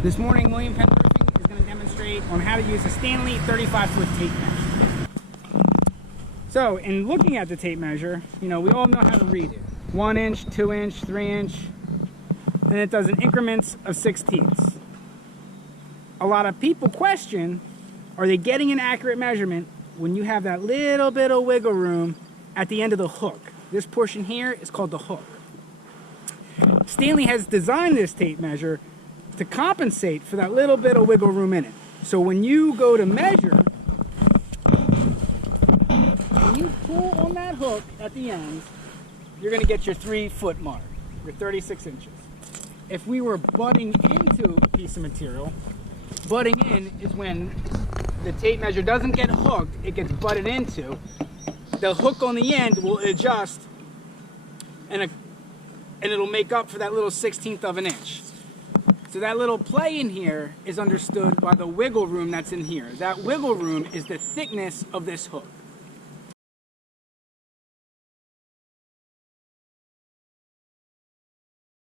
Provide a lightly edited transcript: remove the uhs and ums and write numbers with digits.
This morning, William Penn Roofing is going to demonstrate on how to use a Stanley 35-foot tape measure. So, in looking at the tape measure, we all know how to read it. 1 inch, 2 inch, 3 inch, and it does in increments of 1/16. A lot of people question, are they getting an accurate measurement when you have that little bit of wiggle room at the end of the hook? This portion here is called the hook. Stanley has designed this tape measure to compensate for that little bit of wiggle room in it. So when you go to measure, when you pull on that hook at the end, you're going to get your 3-foot mark, your 36 inches. If we were butting into a piece of material, butting in is when the tape measure doesn't get hooked, it gets butted into. The hook on the end will adjust and it'll make up for that little 1/16 of an inch. So that little play in here is understood by the wiggle room that's in here. That wiggle room is the thickness of this hook.